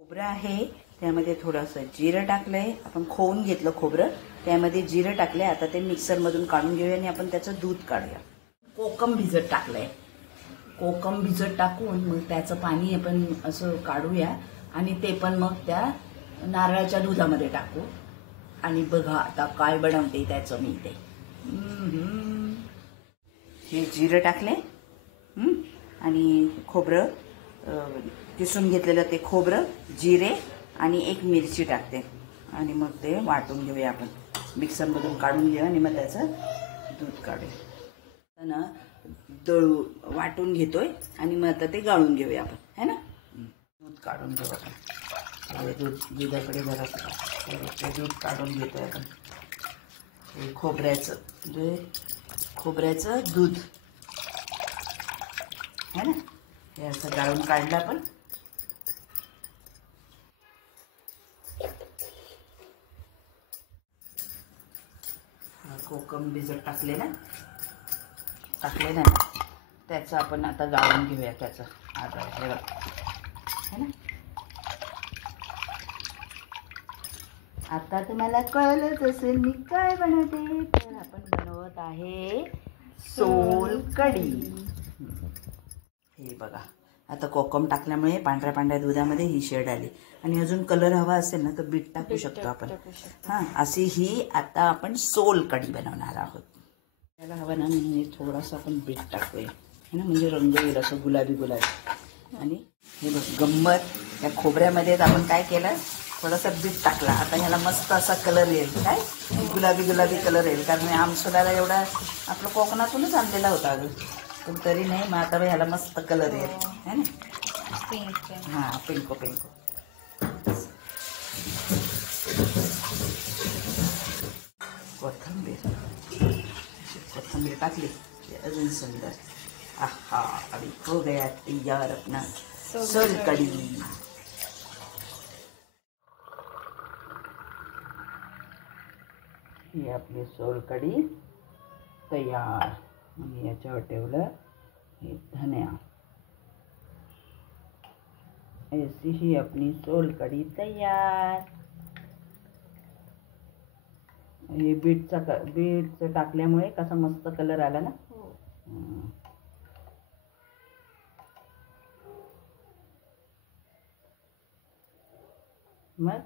खोबरं आहे त्यामध्ये थोडंसं जिरं टाकलंय, आपण खोवून घेतलं खोबरं, त्यामध्ये जिरं टाकलंय. आता ते मिक्सरमधून काढून घेऊया आणि आपण त्याचं दूध काढूया. कोकम भिजत टाकलंय, कोकम भिजत टाकून मग त्याचं पाणी आपण असं काढूया आणि ते पण मग त्या नारळाच्या दुधामध्ये टाकू. आणि बघा आता काय बनवते त्याचं मी ते. हे जिरं टाकले आणि खोबरं किसून घेतलेलं ते खोबरं, जिरे आणि एक मिरची टाकते आणि मग ते वाटून घेऊया. आपण मिक्सरमधून काढून घेऊया आणि मग त्याचं दूध काढूया. ना दळू वाटून घेतोय आणि मग आता ते गाळून घेऊया आपण, है ना. दूध काढून घेऊ आपण. दुधाकडे जरा दूध काढून घेतोय आपण. हे खोबऱ्याचं म्हणजे खोबऱ्याचं दूध है ना. हे असं गाळून काढलं आपण. कोकम भिजत टाकलेला ना त्याचं आपण आता गाळून घेऊया त्याचं आता हे है ना. आता तुम्हाला कळलंच असेल मी काय बनवते. तर आपण बनवत आहे सोलकढी. हे बघा आता कोकम टाकल्यामुळे पांढऱ्या पांढऱ्या दुधामध्ये ही शेड आली. आणि अजून कलर हवा असेल ना तर बीट टाकू शकतो आपण. हां, अशी ही आता आपण सोलकढी बनवणार आहोत. त्याला हवा ना म्हणून थोडंसं आपण बीट टाकूया है ना, म्हणजे रंग येईल असं गुलाबी गुलाबी. आणि हे बघ गंमत, या खोबऱ्यामध्येच आपण काय केलं, थोडासा बीट टाकला. आता ह्याला मस्त असा कलर येईल, काय गुलाबी गुलाबी कलर येईल. कारण आमसोलाला एवढा आपलं कोकणातूनच आणलेला होता अगं, पण तरी नाही. मग आता ह्याला मस्त कलर येईल है ना. हां, पिंको पिंको. कोथिंबीर टाकली अजून सुंदर. आहा, अभी हो गया तैयार अपना सोलकढी. ही आपली सोलकढी तयार. आणि याच्यावर ठेवलं हे धन्या. ऐसी ही अपनी सोलकढी तयार. हे बीटचं टाकल्यामुळे कसा मस्त कलर आला ना. मग